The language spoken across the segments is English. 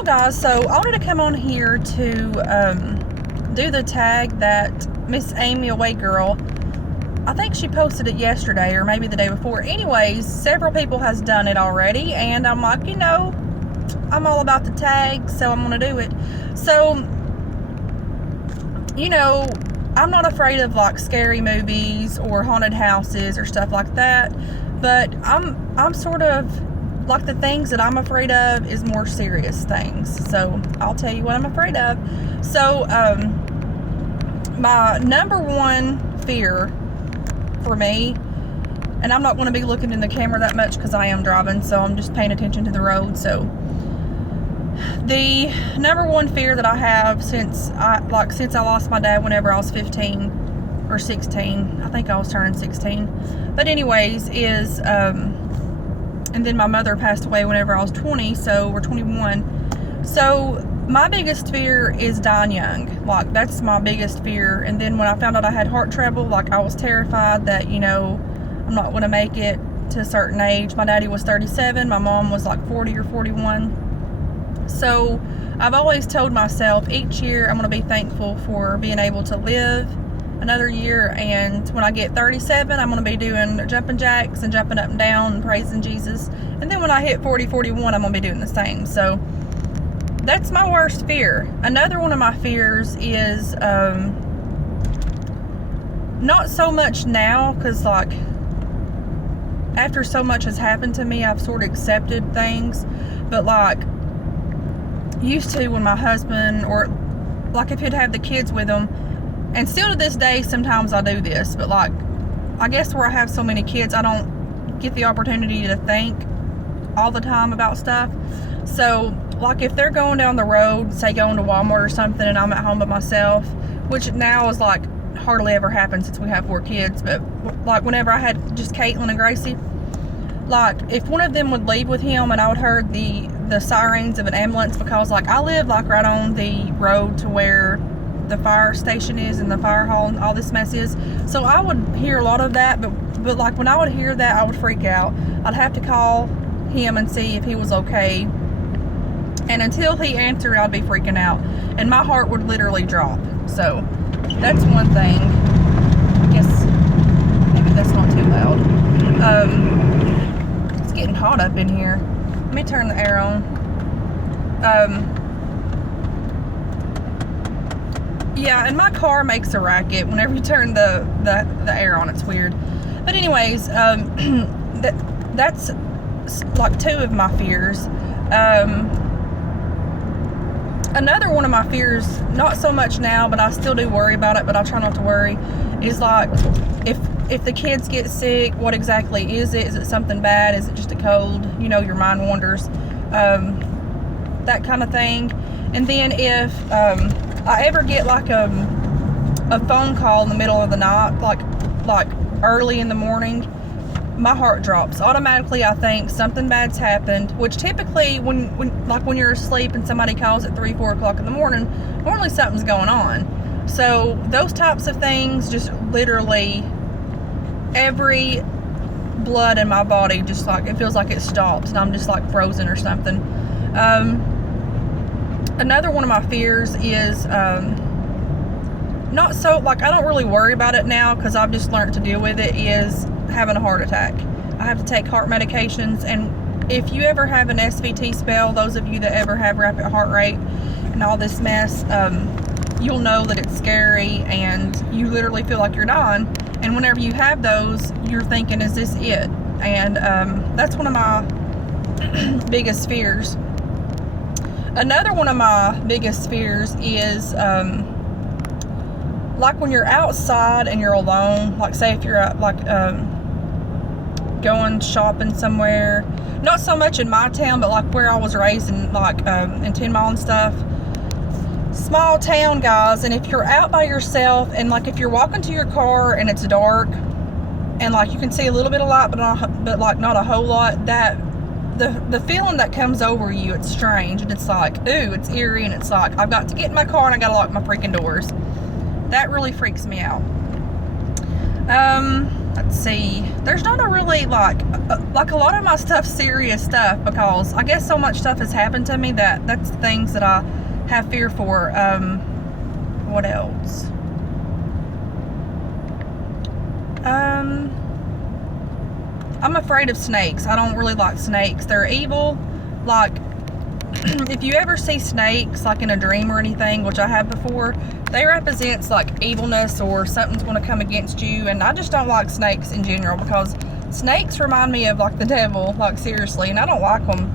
Hello guys, so I wanted to come on here to do the tag that Miss Amy Away Girl, I think she posted it yesterday or maybe the day before. Anyways, several people has done it already, and I'm like, I'm all about the tag, so I'm gonna do it. So, I'm not afraid of like scary movies or haunted houses or stuff like that, but I'm sort of like, the things that I'm afraid of is more serious things. So I'll tell you what I'm afraid of. So my number one fear for me, and I'm not going to be looking in the camera that much because I am driving, so I'm just paying attention to the road. So the number one fear that I have since I lost my dad whenever I was 15 or 16, I think I was turning 16, but anyways, is and then my mother passed away whenever I was 20, so we're 21. So my biggest fear is dying young. Like, that's my biggest fear. And then when I found out I had heart trouble, like, I was terrified that, I'm not going to make it to a certain age. My daddy was 37, my mom was like 40 or 41. So I've always told myself each year I'm going to be thankful for being able to live another year, and when I get 37, I'm going to be doing jumping jacks and jumping up and down and praising Jesus. And then when I hit 40, 41, I'm going to be doing the same. So that's my worst fear. Another one of my fears is not so much now, because like after so much has happened to me, I've sort of accepted things, but like used to, when my husband, or like if he'd have the kids with him, and still to this day, sometimes I do this, but like, I guess where I have so many kids, I don't get the opportunity to think all the time about stuff. So, like, if they're going down the road, say going to Walmart or something, and I'm at home by myself, which now is like hardly ever happens since we have 4 kids, but like whenever I had just Caitlin and Gracie, like if one of them would leave with him and I would heard the sirens of an ambulance, because like I live like right on the road to where the fire station is and the fire hall and all this mess is, so I would hear a lot of that, but like when I would hear that, I would freak out. I'd have to call him and see if he was okay, and until he answered, I'd be freaking out, and my heart would literally drop. So that's one thing. I guess maybe that's not too loud. It's getting hot up in here. Let me turn the air on. Yeah, and my car makes a racket whenever you turn the air on. It's weird. But anyways, that's like 2 of my fears. Another one of my fears, not so much now, but I still do worry about it, but I try not to worry, is like if the kids get sick, what exactly is it? Is it something bad? Is it just a cold? Your mind wanders. That kind of thing. And then if I ever get like a phone call in the middle of the night, like early in the morning, my heart drops. Automatically I think something bad's happened, which typically when you're asleep and somebody calls at 3, 4 o'clock in the morning, normally something's going on. So those types of things, just literally every blood in my body, just like, it feels like it stops and I'm just like frozen or something. Another one of my fears is not so, like, I don't really worry about it now because I've just learned to deal with it, is having a heart attack. I have to take heart medications, and if you ever have an SVT spell, those of you that ever have rapid heart rate and all this mess, you'll know that it's scary and you literally feel like you're dying. And whenever you have those, you're thinking, is this it? And that's one of my biggest fears. Another one of my biggest fears is like when you're outside and you're alone, like say if you're out, like going shopping somewhere, not so much in my town, but like where I was raised in, like in 10 Mile and stuff, small town, guys. And if you're out by yourself, and like if you're walking to your car and it's dark and like you can see a little bit of light, but like not a whole lot, that the feeling that comes over you, it's strange, and it's like, ooh, it's eerie, and it's like, I've got to get in my car and I gotta lock my freaking doors. That really freaks me out. let's see, there's not a really like a lot of my stuff serious stuff, because I guess so much stuff has happened to me that that's things that I have fear for. What else? I'm afraid of snakes. I don't really like snakes. They're evil. Like, if you ever see snakes like in a dream or anything, which I have before, they represents like evilness or something's going to come against you. And I just don't like snakes in general, because snakes remind me of like the devil, like seriously, and I don't like them.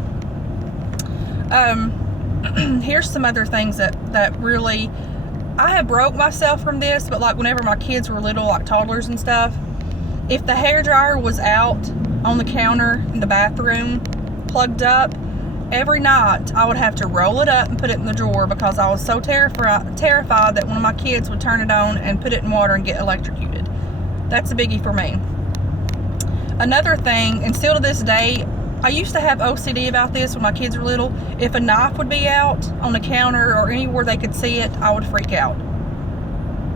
Here's some other things that really, I have broke myself from this, but like whenever my kids were little, like toddlers and stuff, if the hairdryer was out on the counter in the bathroom, plugged up, every night I would have to roll it up and put it in the drawer, because I was so terrified that one of my kids would turn it on and put it in water and get electrocuted. That's a biggie for me. Another thing, and still to this day, I used to have OCD about this when my kids were little. If a knife would be out on the counter or anywhere they could see it, I would freak out.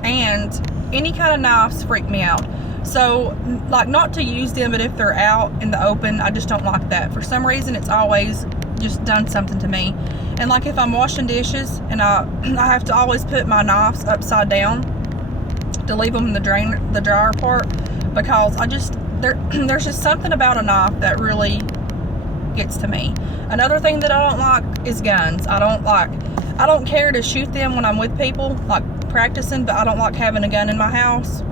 And any kind of knives freak me out. So, like, not to use them, but if they're out in the open, I just don't like that. For some reason, it's always just done something to me. And like if I'm washing dishes, and I have to always put my knives upside down to leave them in the dryer part, because there's just something about a knife that really gets to me. Another thing that I don't like is guns. I don't care to shoot them when I'm with people, like practicing, but I don't like having a gun in my house.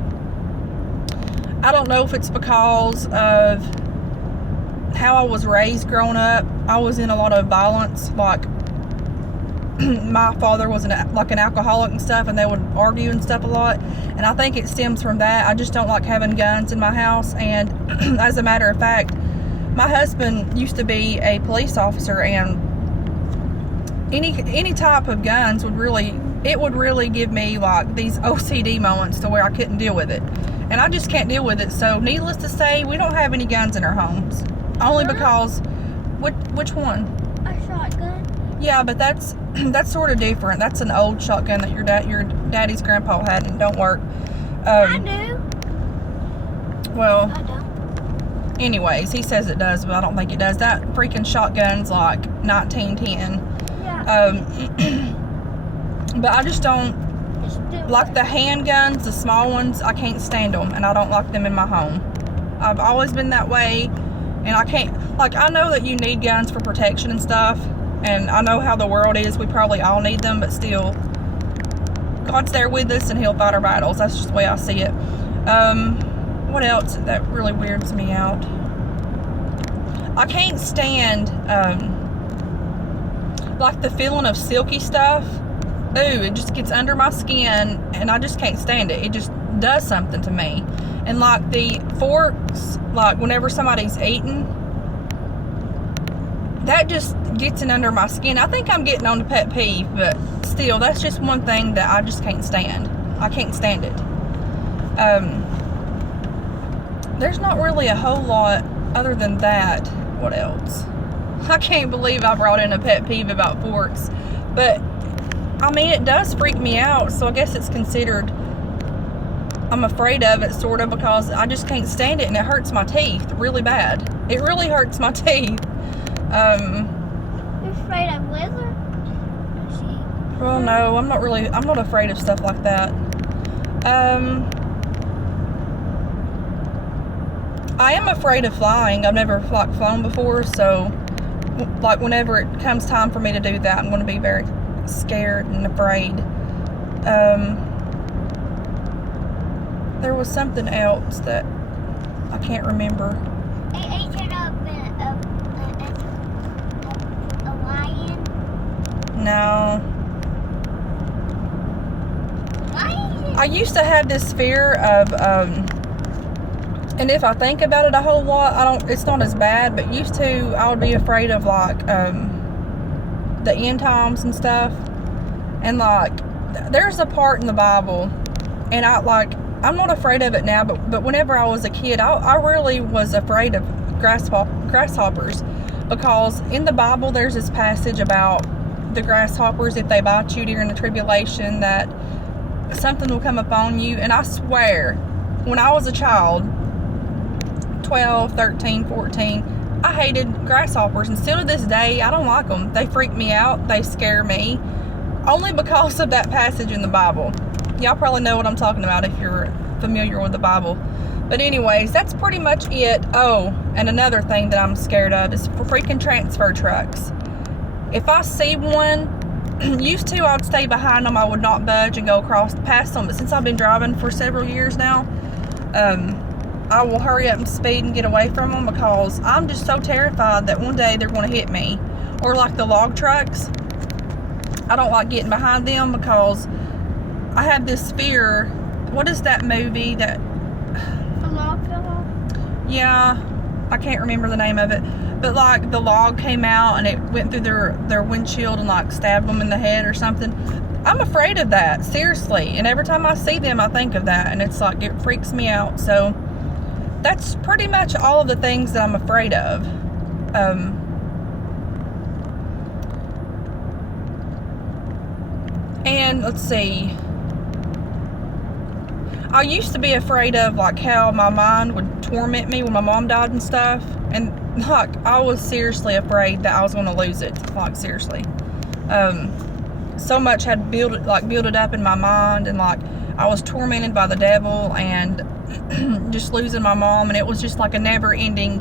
I don't know if it's because of how I was raised growing up. I was in a lot of violence. Like, my father was an alcoholic and stuff, and they would argue and stuff a lot. And I think it stems from that. I just don't like having guns in my house. And as a matter of fact, my husband used to be a police officer, and any type of guns would really give me like these OCD moments to where I couldn't deal with it. And I just can't deal with it. So needless to say, we don't have any guns in our homes. Only because, which one? A shotgun. Yeah, but that's sort of different. That's an old shotgun that your daddy's grandpa had, and don't work. I do. Well, I don't. Anyways, he says it does, but I don't think it does. That freaking shotgun's like 1910. Yeah. But I just don't like the handguns, the small ones. I can't stand them, and I don't like them in my home. I've always been that way, and I can't, like, I know that you need guns for protection and stuff, and I know how the world is. We probably all need them, but still, God's there with us, and He'll fight our battles. That's just the way I see it. What else that really weirds me out? I can't stand, like, the feeling of silky stuff. Ooh, it just gets under my skin, and I just can't stand it. It just does something to me. And like the forks, like whenever somebody's eating, that just gets in under my skin. I think I'm getting on the pet peeve, but still, that's just one thing that I just can't stand. I can't stand it. There's not really a whole lot other than that. What else? I can't believe I brought in a pet peeve about forks, but I mean, it does freak me out, so I guess it's considered, I'm afraid of it, sort of, because I just can't stand it, and it hurts my teeth really bad. It really hurts my teeth. You're afraid of lizards? Well, no, I'm not afraid of stuff like that. I am afraid of flying. I've never flown before, so like whenever it comes time for me to do that, I'm going to be very scared and afraid. There was something else that I can't remember. Ain't there a lion? No. I used to have this fear of, and if I think about it a whole lot, it's not as bad, but used to, I would be afraid of like, the end times and stuff. And like, there's a part in the Bible, and I'm not afraid of it now, but whenever I was a kid, I really was afraid of grasshoppers, because in the Bible there's this passage about the grasshoppers, if they bite you during the tribulation, that something will come upon you. And I swear, when I was a child, 12, 13, 14, I hated grasshoppers. And still to this day, I don't like them. They freak me out. They scare me. Only because of that passage in the Bible. Y'all probably know what I'm talking about if you're familiar with the Bible. But anyways, that's pretty much it. Oh, and another thing that I'm scared of is for freaking transfer trucks. If I see one, used to I'd stay behind them. I would not budge and go across past them. But since I've been driving for several years now, I will hurry up and speed and get away from them because I'm just so terrified that one day they're going to hit me. Or like the log trucks. I don't like getting behind them because I have this fear. What is that movie that... The log fell off? Yeah, I can't remember the name of it. But like the log came out and it went through their windshield and like stabbed them in the head or something. I'm afraid of that, seriously. And every time I see them, I think of that. And it's like, it freaks me out. So that's pretty much all of the things that I'm afraid of. And let's see. I used to be afraid of like how my mind would torment me when my mom died and stuff. And like, I was seriously afraid that I was going to lose it. Like, seriously. So much had built it up in my mind, and like I was tormented by the devil and just losing my mom, and it was just like a never-ending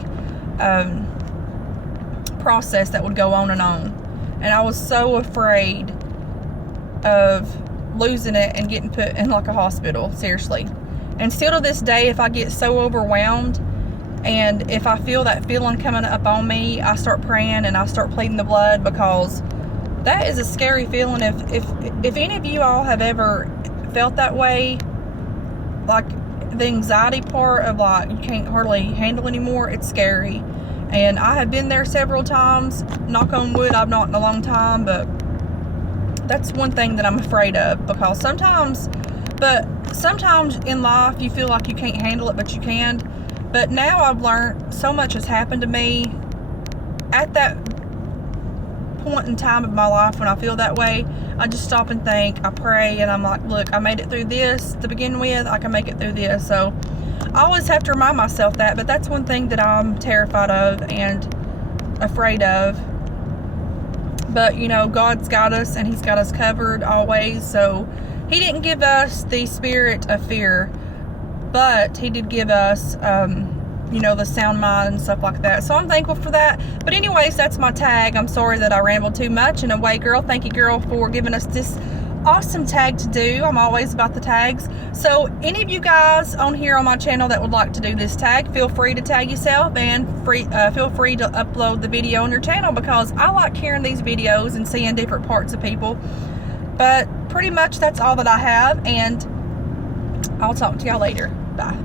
process that would go on. And I was so afraid of losing it and getting put in like a hospital, seriously. And still to this day, if I get so overwhelmed and if I feel that feeling coming up on me, I start praying and I start pleading the blood, because that is a scary feeling. If any of you all have ever felt that way, like the anxiety part of like you can't hardly handle anymore, it's scary. And I have been there several times. Knock on wood, I've not in a long time, but that's one thing that I'm afraid of, because sometimes in life you feel like you can't handle it, but you can. But now I've learned so much has happened to me at that point in time of my life when I feel that way. I just stop and think, I pray, and I'm like, look, I made it through this to begin with, I can make it through this. So I always have to remind myself that. But that's one thing that I'm terrified of and afraid of. But you know, God's got us and He's got us covered always. So He didn't give us the spirit of fear, but He did give us you know, the sound mind and stuff like that. So I'm thankful for that. But anyways, that's my tag. I'm sorry that I rambled too much. And away, girl, thank you, girl, for giving us this awesome tag to do. I'm always about the tags. So any of you guys on here on my channel that would like to do this tag, feel free to tag yourself, and feel free to upload the video on your channel, because I like hearing these videos and seeing different parts of people. But pretty much that's all that I have, and I'll talk to y'all later. Bye.